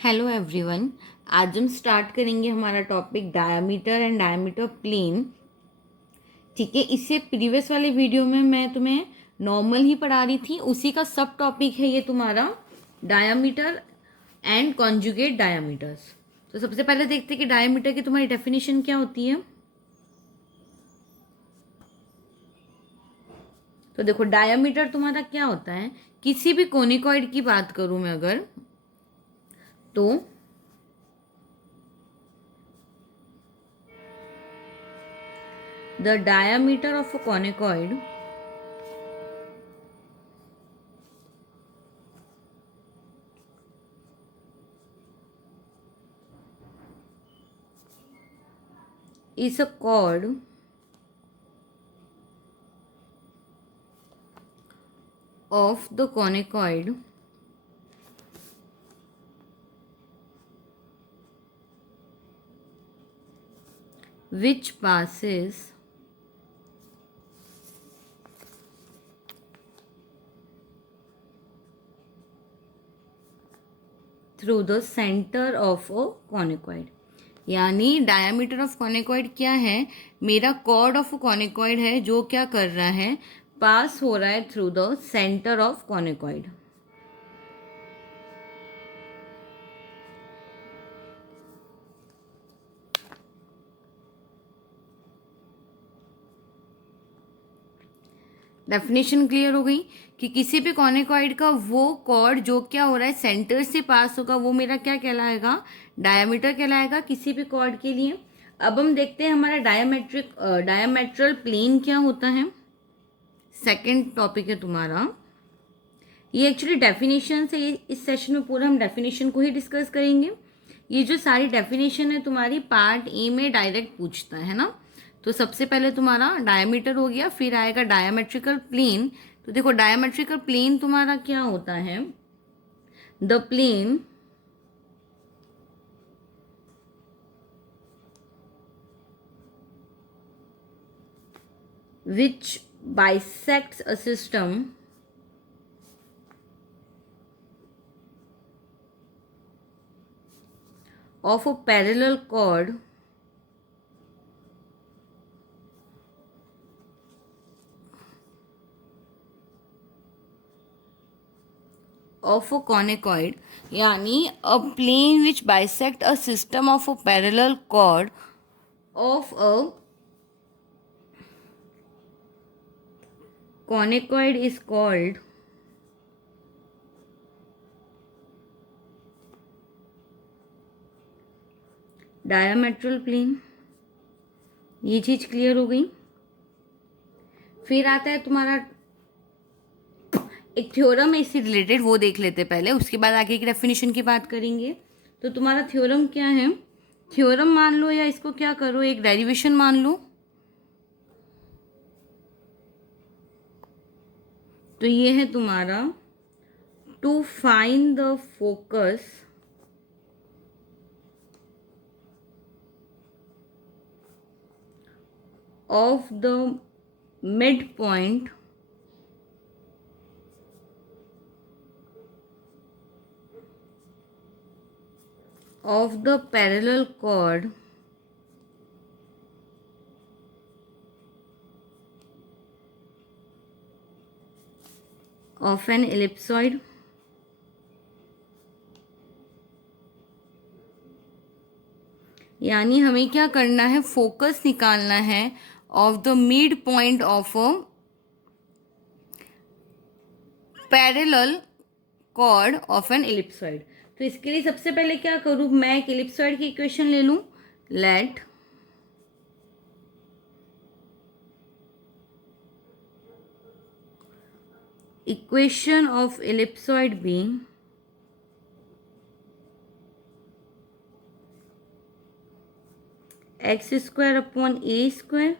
Hello everyone. आज हम start करेंगे हमारा topic diameter and diameter plane. ठीक है, इससे प्रीवियस वाले वीडियो में मैं तुम्हें नॉर्मल ही पढ़ा रही थी, उसी का सब टॉपिक है ये तुम्हारा डायमीटर एंड कॉन्जुगेट डायमीटर्स। तो सबसे पहले देखते हैं कि डायमीटर की तुम्हारी डेफिनेशन क्या होती है। तो देखो, डायमीटर तुम्हारा क्या होता है, किसी भी कोनिकॉइड की बात करूं मैं अगर, तो the diameter of a conoid is a chord of the conoid which passes through the centre of a conicoid. यानी डायमीटर ऑफ कॉनिकॉइड क्या है, मेरा कॉर्ड ऑफ कॉनिकॉइड है जो क्या कर रहा है, पास हो रहा है through the centre of conicoid. Definition clear हो गई कि किसी भी कॉनिकॉइड का वो कॉर्ड जो क्या हो रहा है सेंटर से पास होगा, वो मेरा क्या कहलाएगा, डायमीटर कहलाएगा किसी भी कॉर्ड के लिए। अब हम देखते हैं हमारा डायमेट्रल प्लेन क्या होता है। सेकंड टॉपिक है तुम्हारा, ये एक्चुअली डेफिनेशन है, ये इस सेशन में पूरा हम डेफिनेशन को ही डिस्कस करेंगे। ये जो सारी डेफिनेशन है तुम्हारी पार्ट ए में डायरेक्ट पूछता है ना। तो सबसे पहले तुम्हारा डायमीटर हो गया, फिर आएगा डायमेट्रिकल प्लेन। तो देखो, डायमेट्रिकल प्लेन तुम्हारा क्या होता है, the plane which bisects a system of a parallel chord of a conoid, यानी a plane which bisect a system of a parallel chord of a conoid is called diametral plane. ये चीज clear हो गई। फिर आता है तुम्हारा एक थ्योरम है इससे रिलेटेड, वो देख लेते पहले, उसके बाद आगे की डेफिनेशन की बात करेंगे। तो तुम्हारा थ्योरम क्या है, थ्योरम मान लो या इसको क्या करो, एक डेरिवेशन मान लो। तो ये है तुम्हारा to find the locus of the midpoint of the parallel chord of an ellipsoid यानी हमें क्या करना है, फोकस निकालना है of the mid point of a parallel chord of an ellipsoid. तो इसके लिए सबसे पहले क्या करूं, मैं एक एलिप्सॉइड की इक्वेशन ले लूं, let equation of ellipsoid be x square upon a square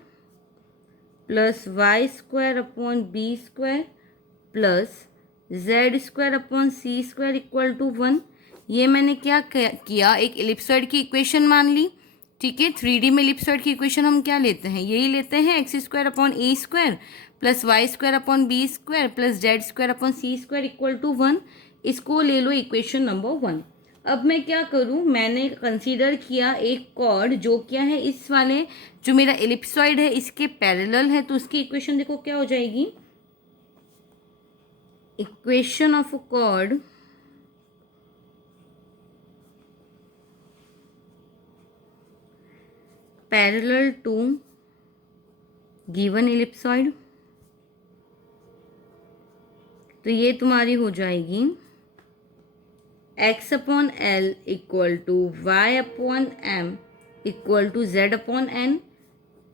plus y square upon B square plus z square upon C square equal to 1। ये मैंने क्या किया, एक एलिप्सॉइड की इक्वेशन मान ली। ठीक है, 3D में एलिप्सॉइड की इक्वेशन हम क्या लेते हैं, यही लेते हैं, x square upon a square plus y square upon B square plus z square upon C square equal to 1। इसको ले लो इक्वेशन नंबर 1। अब मैं क्या करूँ, मैंने कंसीडर किया एक कॉर्ड जो क्या है इस वाले जो मेरा एलिप्सॉइड है इसके पैरेलल है, तो उसकी इक्वेशन देखो क्या हो जाएगी। Equation of a chord parallel to given ellipsoid, तो ये तुम्हारी हो जाएगी x upon L equal to y upon m equal to z upon n.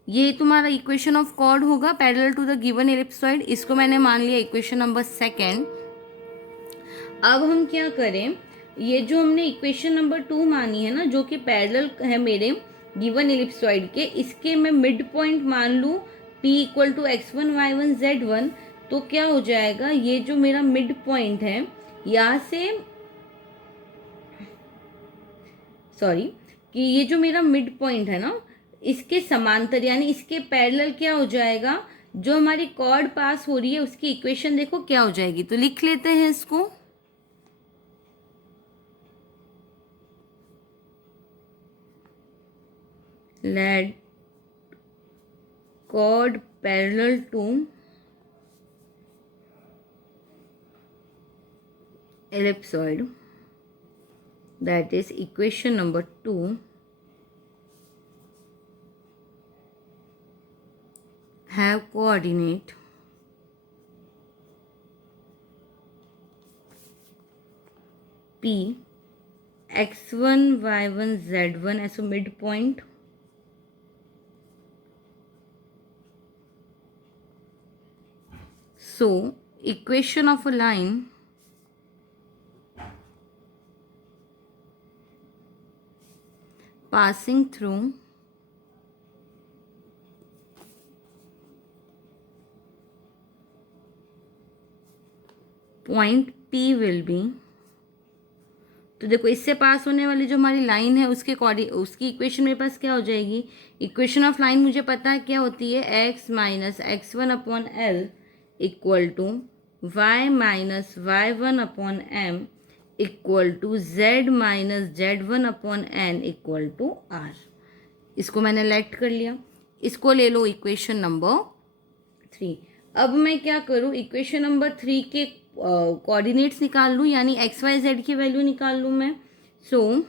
ये तुम्हारा इक्वेशन ऑफ कॉर्ड होगा parallel to the given ellipsoid. इसको मैंने मान लिया इक्वेशन नंबर सेकेंड। अब हम क्या करें, ये जो हमने इक्वेशन नंबर 2 मानी है ना, जो कि पैरेलल है मेरे गिवन एलिप्सॉइड के, इसके मैं मिड पॉइंट मान लूँ p equal to x1 y1 z1, तो क्या हो जाएगा, ये जो मेरा मिड पॉइंट है यहाँ से, सॉरी, कि ये जो मेरा मिड पॉइंट है ना इसके समांतर यानी इसके पैरेलल क्या हो जाएगा, जो हमारी कॉर्ड पास हो रही है उसकी इक्वेशन देखो क्या हो जाएगी। तो लिख लेते हैं इसको। Let chord parallel to ellipsoid, that is equation number 2, have coordinate P x1 y1 z1 as a midpoint, so equation of a line passing through point P will be, तो देखो इससे पास होने वाली जो हमारी लाइन है उसकी इक्वेशन मेरे पास क्या हो जाएगी। इक्वेशन ऑफ लाइन मुझे पता है क्या होती है, x minus x1 upon L equal to y minus y1 upon m equal to z minus z1 upon n equal to r। इसको मैंने लेट कर लिया, इसको ले लो इक्वेशन नंबर 3। अब मैं क्या करूँ, इक्वेशन नंबर 3 के कोऑर्डिनेट्स निकाल लूँ, यानी एक्स वाई जेड की वैल्यू निकाल लूँ मैं। सो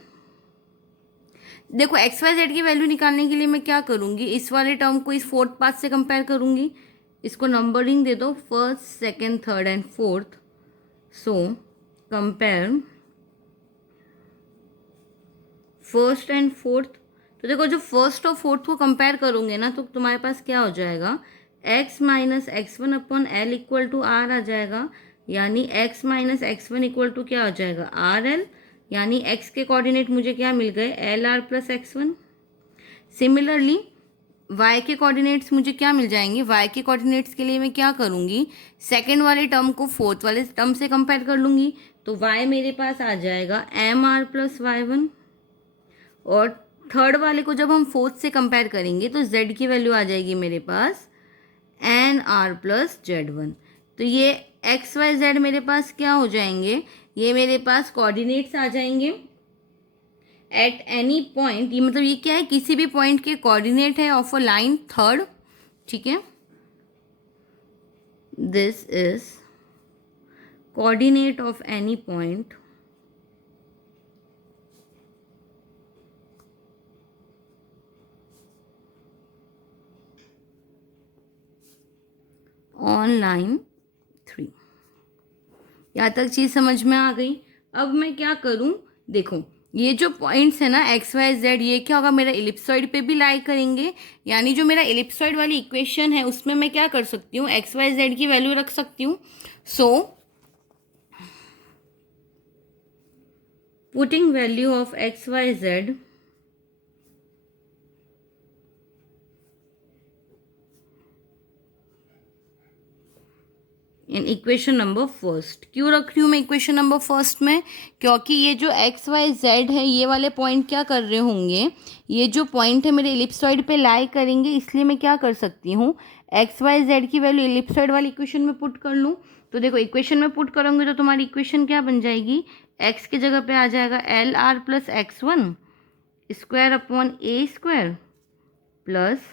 देखो एक्स वाई जेड की वैल्यू निकालने के लिए मैं क्या करूँगी, इस वाले टर्म को इस फोर्थ पार्ट से कंपेयर करूँगी। इसको नंबरिंग दे दो, first second third and fourth. So compare first and fourth, तो देखो जो फर्स्ट और फोर्थ को कंपेयर करोगे ना, तो तुम्हारे पास क्या हो जाएगा, x minus X one upon L equal to R आ जाएगा, यानी x minus X one equal to क्या हो जाएगा, आर एल, यानी x के कोऑर्डिनेट मुझे क्या मिल गए, L are plus x one. Similarly y के कोऑर्डिनेट्स मुझे क्या मिल जाएंगे, y के कोऑर्डिनेट्स के लिए मैं क्या करूँगी, सेकेंड वाले टर्म को फोर्थ वाले टर्म से कंपेयर कर लूँगी, तो y मेरे पास आ जाएगा m r plus y one, और थर्ड वाले को जब हम फोर्थ से कंपेयर करेंगे तो z की वैल्यू आ जाएगी मेरे पास N are plus Z one. तो ये एक्स वाई जेड मेरे पास क्या हो जाएंगे, ये मेरे पास कोऑर्डिनेट्स आ जाएंगे एट एनी पॉइंट। ये मतलब ये क्या है, किसी भी पॉइंट के कोऑर्डिनेट है ऑफ अ लाइन थर्ड, ठीक है। This is coordinate of any point on line 3। यहाँ तक चीज़ समझ में आ गई। अब मैं क्या करूँ, देखो ये जो पॉइंट्स है ना एक्स वाई जेड, ये क्या होगा, मेरा एलिप्सॉइड पे भी लाई करेंगे, यानी जो मेरा एलिप्सॉइड वाली इक्वेशन है उसमें मैं क्या कर सकती हूँ, एक्स वाई जेड की वैल्यू रख सकती हूँ। So putting value of x y z in equation number first. क्यों रख रही हूँ मैं इक्वेशन नंबर फर्स्ट में, क्योंकि ये जो एक्स वाई जेड है ये वाले पॉइंट क्या कर रहे होंगे, ये जो पॉइंट है मेरे एलिप्सॉइड पे लाई करेंगे, इसलिए मैं क्या कर सकती हूँ, एक्स वाई जेड की वैल्यू एलिप्सॉइड वाली इक्वेशन में पुट कर लूँ। तो देखो इक्वेशन में पुट करोगे तो तुम्हारी इक्वेशन क्या बन जाएगी, x की जगह पे आ जाएगा l are plus x one square upon a square plus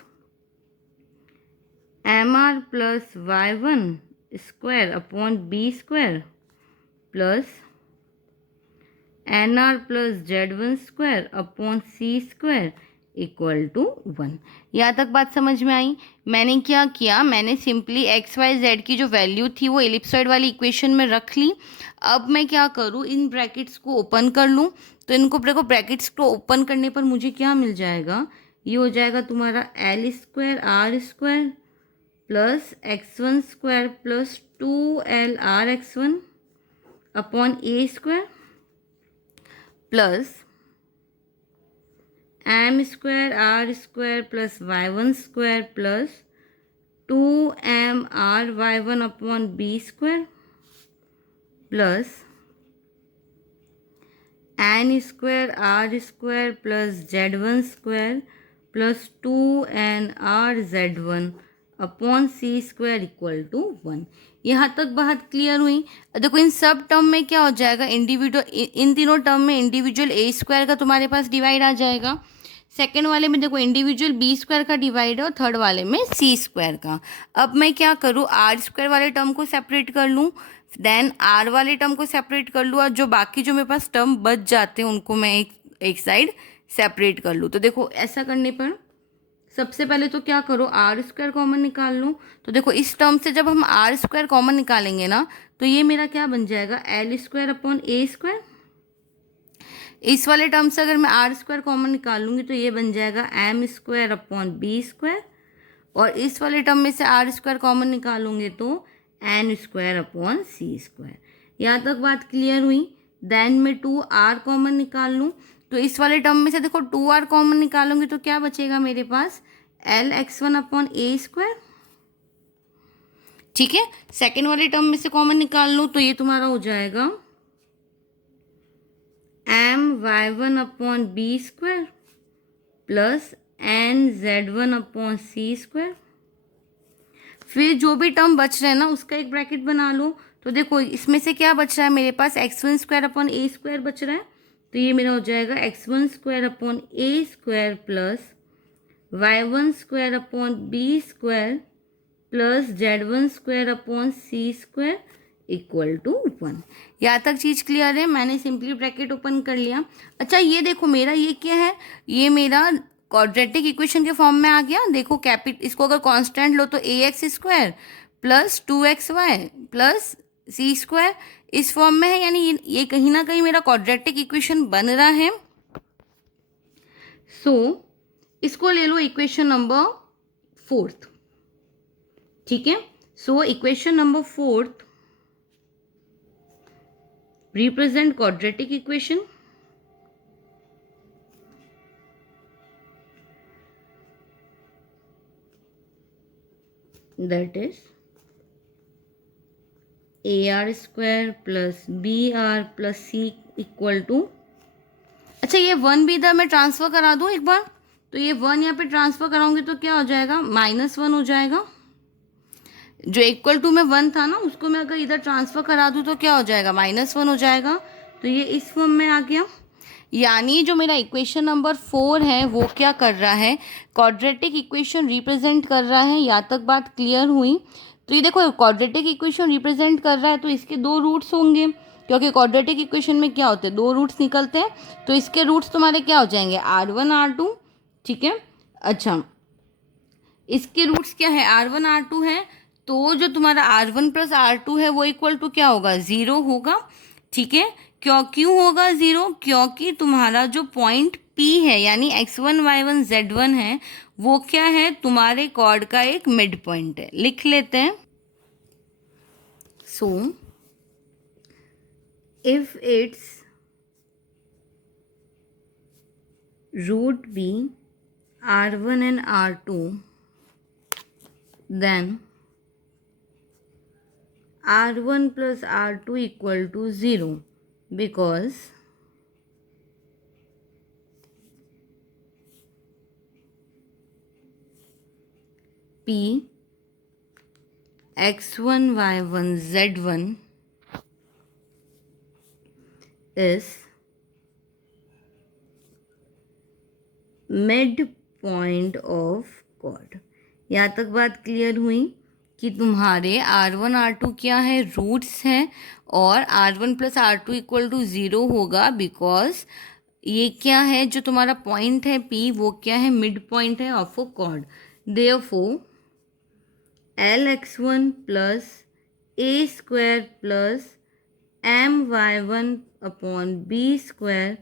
m r plus y one square upon B square plus n are plus Z one square upon C square equal to one. यहाँ तक बात समझ में आई। मैंने क्या किया, मैंने simply x y z की जो वैल्यू थी वो एलिप्सॉइड वाली इक्वेशन में रख ली। अब मैं क्या करूँ, इन ब्रैकेट्स को ओपन कर लूँ। तो इनको देखो, ब्रैकेट्स को ओपन करने पर मुझे क्या मिल जाएगा, ये हो जाएगा तुम्हारा l square r square plus x one square plus two l r x one upon a square plus m square r square plus y one square plus two m r y one upon B square plus n square r square plus Z one square plus two n r z one upon C square equal to one. यहाँ तक बात clear हुई। देखो इन सब term में क्या हो जाएगा, इंडिविजुअल, इन तीनों टर्म में इंडिविजुअल ए स्क्वायर का तुम्हारे पास डिवाइड आ जाएगा। सेकेंड वाले में देखो इंडिविजुअल बी स्क्वायर का डिवाइड है और थर्ड वाले में सी स्क्वायर का। अब मैं क्या करूँ, आर स्क्वायर वाले टर्म को सेपरेट कर लूँ, देन आर वाले टर्म को सेपरेट कर लूँ और जो बाकी जो मेरे पास टर्म बच जाते हैं उनको मैं एक साइड सेपरेट कर लूँ। तो देखो ऐसा करने पर सबसे पहले तो क्या करो, आर स्क्वायर कॉमन निकाल लूँ। तो देखो इस टर्म से जब हम आर स्क्वायर कॉमन निकालेंगे ना, तो ये मेरा क्या बन जाएगा, L square upon a square. इस वाले टर्म से अगर मैं आर स्क्वायर कॉमन निकालूंगी तो ये बन जाएगा m square upon B square, और इस वाले टर्म में से आर स्क्वायर कॉमन निकालूंगे तो एन स्क्वायर अपॉन सी स्क्वायर। यहाँ तक बात क्लियर हुई। देन मैं टू आर कॉमन निकाल लूँ, तो इस वाले टर्म में से देखो टू आर कॉमन निकालूंगी तो क्या बचेगा मेरे पास, L x one upon a square. ठीक है, सेकेंड वाले टर्म में से कॉमन निकाल लूँ तो ये तुम्हारा हो जाएगा M Y one upon B square plus N Z one upon सी स्क्वायर। फिर जो भी टर्म बच रहे हैं ना उसका एक ब्रैकेट बना लो। तो देखो इसमें से क्या बच रहा है मेरे पास, x one square upon a square बच रहा है, तो ये मेरा हो जाएगा x one square upon a square plus y one square upon B square plus Z one square upon C square equal to one. यहाँ तक चीज़ क्लियर है। मैंने सिंपली ब्रैकेट ओपन कर लिया। अच्छा ये देखो मेरा ये क्या है, ये मेरा क्वाड्रेटिक इक्वेशन के फॉर्म में आ गया। देखो इसको अगर कांस्टेंट लो तो A X square plus two X Y plus C square इस फॉर्म में है, यानी ये कहीं ना कहीं मेरा क्वाड्रेटिक इक्वेशन बन रहा है। सो इसको ले लो इक्वेशन नंबर फोर्थ। ठीक है, so equation number fourth represent quadratic equation that is AR square plus BR plus C equal to, अच्छा ये वन भी इधर मैं ट्रांसफर करा दूँ एक बार, तो ये वन यहाँ पे ट्रांसफर कराऊंगी तो क्या हो जाएगा, माइनस वन हो जाएगा। जो इक्वल टू में वन था ना उसको मैं अगर इधर ट्रांसफर करा दूँ तो क्या हो जाएगा, माइनस वन हो जाएगा। तो ये इस फॉर्म में आ गया। यानी जो मेरा इक्वेशन नंबर 4 है वो क्या कर रहा है, क्वाड्रेटिक इक्वेशन रिप्रेजेंट कर रहा है। यहाँ तक बात क्लियर हुई। तो ये देखो क्वाड्रेटिक इक्वेशन रिप्रेजेंट कर रहा है तो इसके दो रूट्स होंगे, क्योंकि क्वाड्रेटिक इक्वेशन में क्या होते हैं, दो रूट्स निकलते हैं। तो इसके रूट्स तुम्हारे क्या हो जाएंगे, R1 R2। ठीक है, अच्छा इसके रूट्स क्या है, R1 R2 है, तो जो तुम्हारा R1 प्लस R2 है वो इक्वल टू क्या होगा, 0 होगा। ठीक है, क्यों होगा 0, क्योंकि तुम्हारा जो पॉइंट P है यानी x1 y1 z1 है वो क्या है, तुम्हारे कॉर्ड का एक मिड पॉइंट है। लिख लेते हैं। So if its root be R1 and R2 then R1 plus R2 equal to 0 because P x1 y1 z1 is mid point of chord. यहाँ तक बात क्लियर हुई कि तुम्हारे R1 R2 क्या है, रूट्स हैं, और R1 plus R2 equal to 0 होगा, बिकॉज ये क्या है, जो तुम्हारा पॉइंट है P, वो क्या है, मिड पॉइंट है of a chord. Therefore Lx1 plus a square plus my1 upon b square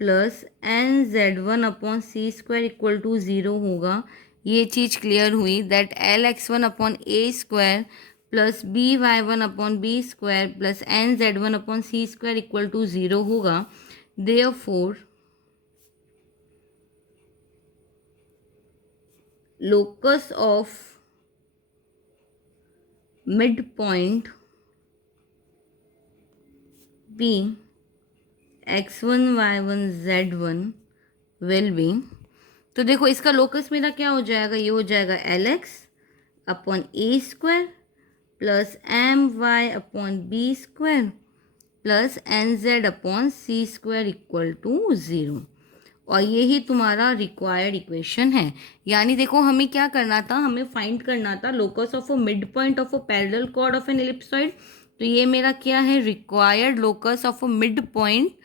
plus nz1 upon c square equal to 0 होगा। ये चीज़ क्लियर हुई that Lx1 upon a square plus by1 upon b square plus nz1 upon c square equal to 0 होगा। Therefore locus of midpoint P x1 y1 z1 will be, तो देखो इसका locus मेरा क्या हो जाएगा, ये हो जाएगा Lx upon a square plus my upon B square plus nz upon C square equal to 0। और यही तुम्हारा रिक्वायर्ड इक्वेशन है। यानी देखो हमें क्या करना था, हमें फाइंड करना था locus of a mid point of a parallel chord of an ellipsoid. तो ये मेरा क्या है, required locus of a mid point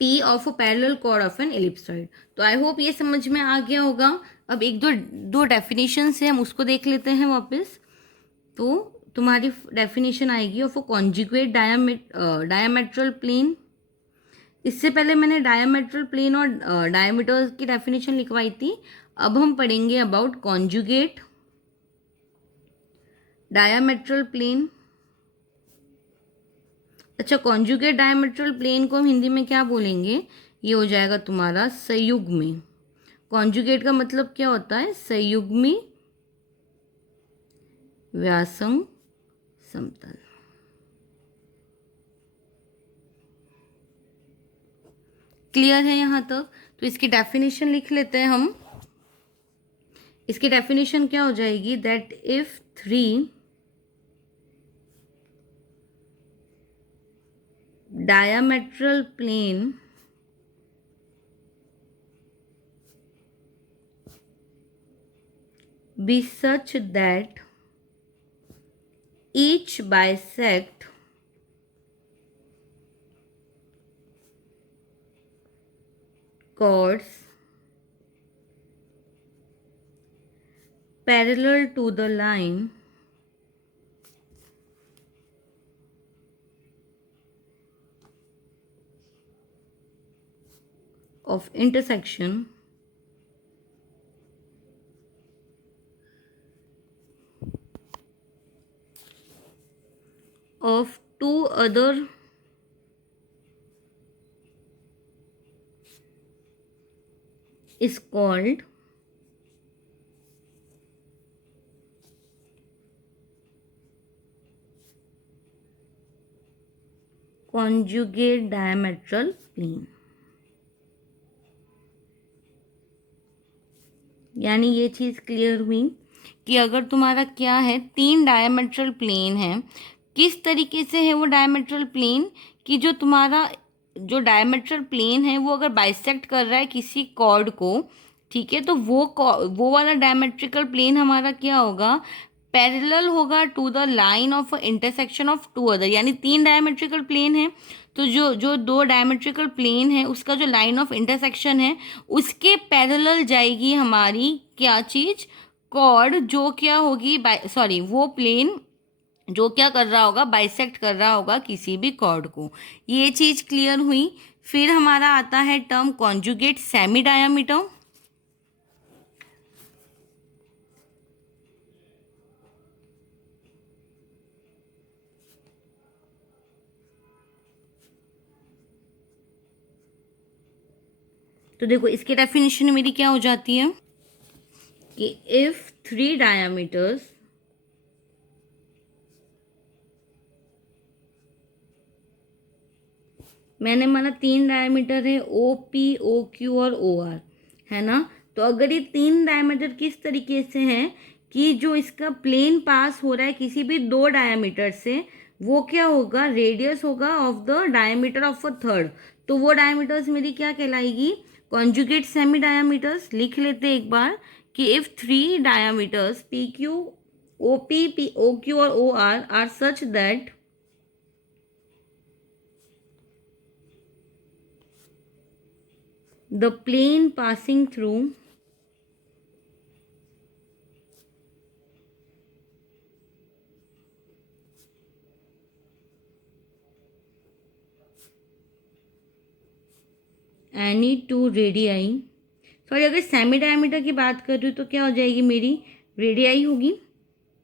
P of a parallel chord of an ellipsoid. तो आई होप ये समझ में आ गया होगा। अब एक दो डेफिनेशंस है, हम उसको देख लेते हैं वापस। तो तुम्हारी डेफिनेशन आएगी of a conjugate diametral plane. इससे पहले मैंने डायमेट्रल प्लेन और डायमीटर की डेफिनेशन लिखवाई थी। अब हम पढ़ेंगे अबाउट कॉन्जुगेट डायमेट्रल प्लेन। अच्छा, कॉन्जुगेट डायमेट्रल प्लेन को हम हिंदी में क्या बोलेंगे, ये हो जाएगा तुम्हारा संयुग्मी। कॉन्जुगेट का मतलब क्या होता है, संयुग्मी व्यासंग समतल। क्लियर है यहाँ तक? तो इसकी डेफिनेशन लिख लेते हैं हम। इसकी डेफिनेशन क्या हो जाएगी, that if 3 diametral plane be such that each bisect chords parallel to the line of intersection of two other is called conjugate diametral plane। यानी ये चीज़ क्लियर हुई कि अगर तुम्हारा क्या है, 3 डायमेट्रल प्लेन है। किस तरीके से है वो डायमेट्रल प्लेन, कि जो तुम्हारा जो डायमेट्रल प्लेन है वो अगर बाइसेक्ट कर रहा है किसी कॉर्ड को, ठीक है, तो वो वाला डायमेट्रिकल प्लेन हमारा क्या होगा, पैरेलल होगा to the line of intersection of two other. यानी 3 डायमेट्रिकल प्लेन है, तो जो जो 2 डायमेट्रिकल प्लेन है उसका जो लाइन ऑफ इंटरसेक्शन है उसके पैरेलल जाएगी हमारी क्या चीज़, कॉर्ड, जो क्या होगी वो प्लेन जो क्या कर रहा होगा, बाइसेक्ट कर रहा होगा किसी भी कॉर्ड को। ये चीज़ क्लियर हुई। फिर हमारा आता है टर्म कॉन्जुगेट सेमी डायामीटर। तो देखो इसकी डेफिनेशन मेरी क्या हो जाती है कि इफ 3 डायामीटर्स मैंने माना 3 डायमीटर है, ओ पी, ओ क्यू और ओ आर, है ना। तो अगर ये 3 डायमीटर किस तरीके से हैं कि जो इसका प्लेन पास हो रहा है किसी भी 2 डायमीटर से, वो क्या होगा, रेडियस होगा of the diameter of a third. तो वो डायमीटर्स मेरी क्या कहलाएगी, कॉन्जुगेट सेमी डायमीटर्स। लिख लेते हैं एक बार कि if three diameters P Q, O P O Q और O R such that the plane passing through any two radii, sorry अगर सेमी डायमीटर की बात कर रही हूँ तो क्या हो जाएगी मेरी, रेडियाई होगी,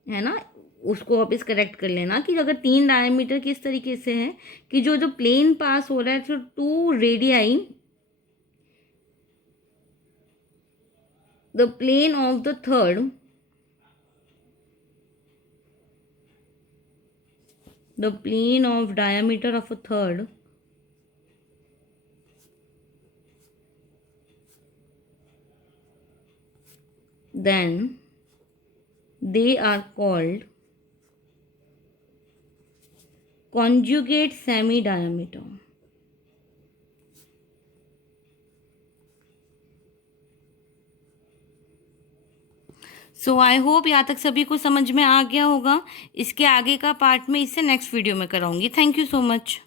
है ना। उसको वापस करेक्ट कर लेना कि अगर तीन डायमीटर किस तरीके से है कि जो जो प्लेन पास हो रहा है तो two radii, the plane of the third, the plane of diameter of a third then they are called conjugate semi diameter। So I hope यहाँ तक सभी को समझ में आ गया होगा। इसके आगे का पार्ट में इससे नेक्स्ट वीडियो में कराऊंगी। Thank you so much.